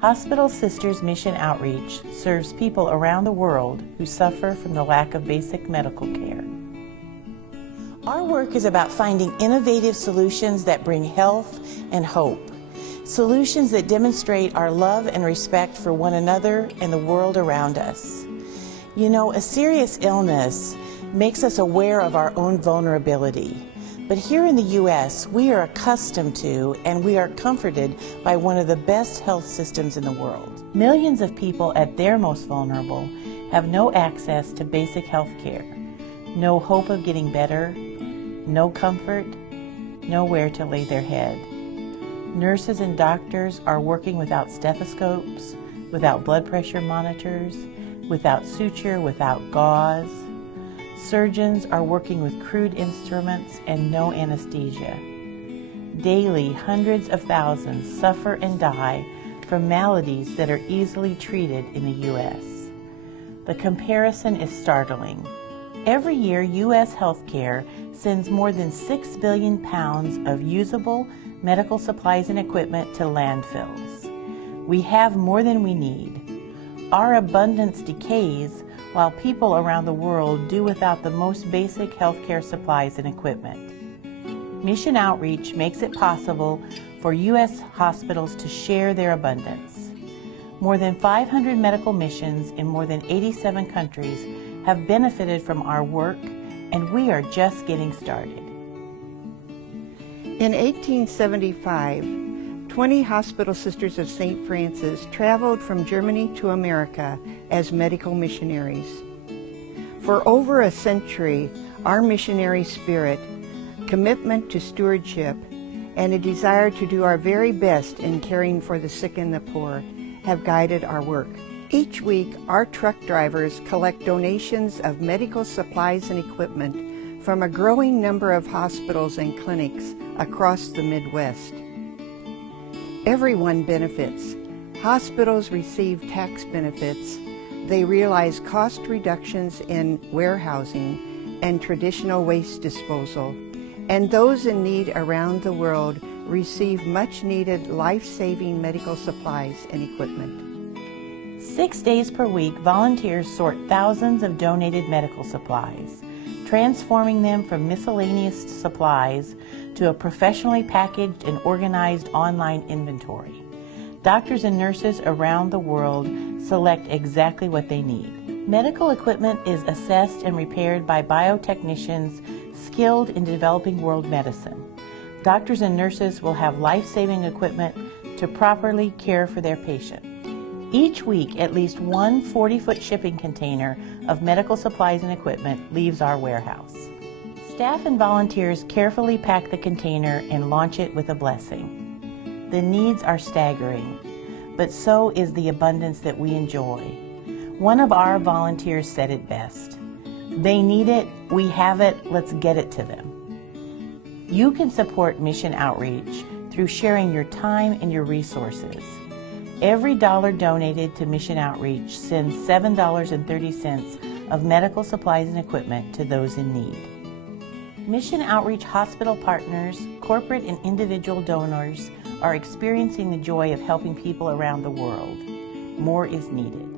Hospital Sisters Mission Outreach serves people around the world who suffer from the lack of basic medical care. Our work is about finding innovative solutions that bring health and hope. Solutions that demonstrate our love and respect for one another and the world around us. You know, a serious illness makes us aware of our own vulnerability. But here in the U.S., we are accustomed to and we are comforted by one of the best health systems in the world. Millions of people at their most vulnerable have no access to basic health care, no hope of getting better, no comfort, nowhere to lay their head. Nurses and doctors are working without stethoscopes, without blood pressure monitors, without suture, without gauze. Surgeons are working with crude instruments and no anesthesia. Daily, hundreds of thousands suffer and die from maladies that are easily treated in the U.S. The comparison is startling. Every year, U.S. healthcare sends more than 6 billion pounds of usable medical supplies and equipment to landfills. We have more than we need. Our abundance decays while people around the world do without the most basic healthcare supplies and equipment. Mission Outreach makes it possible for U.S. hospitals to share their abundance. More than 500 medical missions in more than 87 countries have benefited from our work, and we are just getting started. In 1875, 20 Hospital Sisters of St. Francis traveled from Germany to America as medical missionaries. For over a century, our missionary spirit, commitment to stewardship, and a desire to do our very best in caring for the sick and the poor have guided our work. Each week, our truck drivers collect donations of medical supplies and equipment from a growing number of hospitals and clinics across the Midwest. Everyone benefits. Hospitals receive tax benefits. They realize cost reductions in warehousing and traditional waste disposal. And those in need around the world receive much-needed life-saving medical supplies and equipment. 6 days per week, volunteers sort thousands of donated medical supplies, transforming them from miscellaneous supplies to a professionally packaged and organized online inventory. Doctors and nurses around the world select exactly what they need. Medical equipment is assessed and repaired by biotechnicians skilled in developing world medicine. Doctors and nurses will have life-saving equipment to properly care for their patient. Each week, at least one 40-foot shipping container of medical supplies and equipment leaves our warehouse. Staff and volunteers carefully pack the container and launch it with a blessing. The needs are staggering, but so is the abundance that we enjoy. One of our volunteers said it best. They need it, we have it, let's get it to them. You can support Mission Outreach through sharing your time and your resources. Every dollar donated to Mission Outreach sends $7.30 of medical supplies and equipment to those in need. Mission Outreach hospital partners, corporate and individual donors are experiencing the joy of helping people around the world. More is needed.